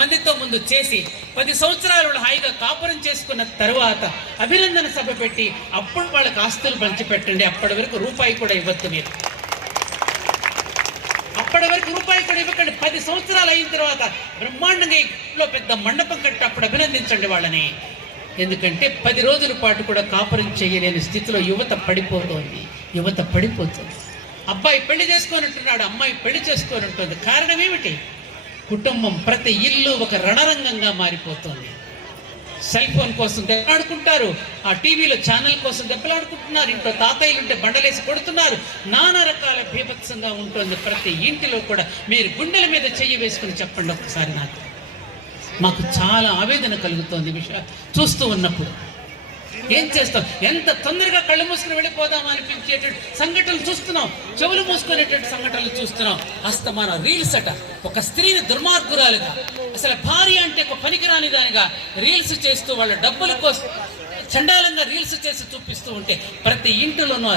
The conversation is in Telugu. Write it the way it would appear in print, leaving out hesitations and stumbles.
మందితో ముందు చేసి 10 సంవత్సరాలు వాళ్ళు హాయిగా కాపురం చేసుకున్న తర్వాత అభినందన సభ పెట్టి అప్పుడు వాళ్ళకి ఆస్తులు పంచిపెట్టండి. అప్పటి వరకు రూపాయి కూడా ఇవ్వద్దు మీరు. అప్పటి వరకు రూపాయి కూడా ఇవ్వకండి. 10 సంవత్సరాలు అయిన తర్వాత బ్రహ్మాండంగా ఇంట్లో పెద్ద మండపం కట్టి అప్పుడు అభినందించండి వాళ్ళని. ఎందుకంటే 10 రోజుల పాటు కూడా కాపురం చేయలేని స్థితిలో యువత పడిపోతుంది. అబ్బాయి పెళ్లి చేసుకొనింటున్నాడు, అమ్మాయి పెళ్లి చేసుకొనింటుంది. కారణం ఏమిటి? కుటుంబం, ప్రతి ఇల్లు ఒక రణరంగంగా మారిపోతుంది. సెల్ ఫోన్ కోసం దెబ్బలాడుకుంటారు, ఆ టీవీలో ఛానల్ కోసం దెబ్బలాడుకుంటున్నారు, ఇంట్లో తాతయ్యలు ఉంటే బండలేసి కొడుతున్నారు. నానా రకాల బీభత్సంగా ఉంటుంది ప్రతి ఇంటిలో కూడా. మీరు గుండెల మీద చెయ్యి వేసుకుని చెప్పండి ఒకసారి. మాకు చాలా ఆవేదన కలుగుతోంది విషయం చూస్తూ ఉన్నప్పుడు. ఏం చేస్తాం? ఎంత తొందరగా కళ్ళు మూసుకుని వెళ్ళిపోదాం అనిపించేటట్టు సంఘటనలు చూస్తున్నాం, చెవులు మూసుకునేటట్టు సంఘటనలు చూస్తున్నాం. అస్తమాన రీల్స్ అట. ఒక స్త్రీని దుర్మార్గురాలుగా, అసలు భార్య అంటే ఒక పనికిరాని దానిగా రీల్స్ చేస్తూ వాళ్ళ డబ్బుల కోసం చండాలంగా రీల్స్ చేసి చూపిస్తూ ఉంటే ప్రతి ఇంటిలోనూ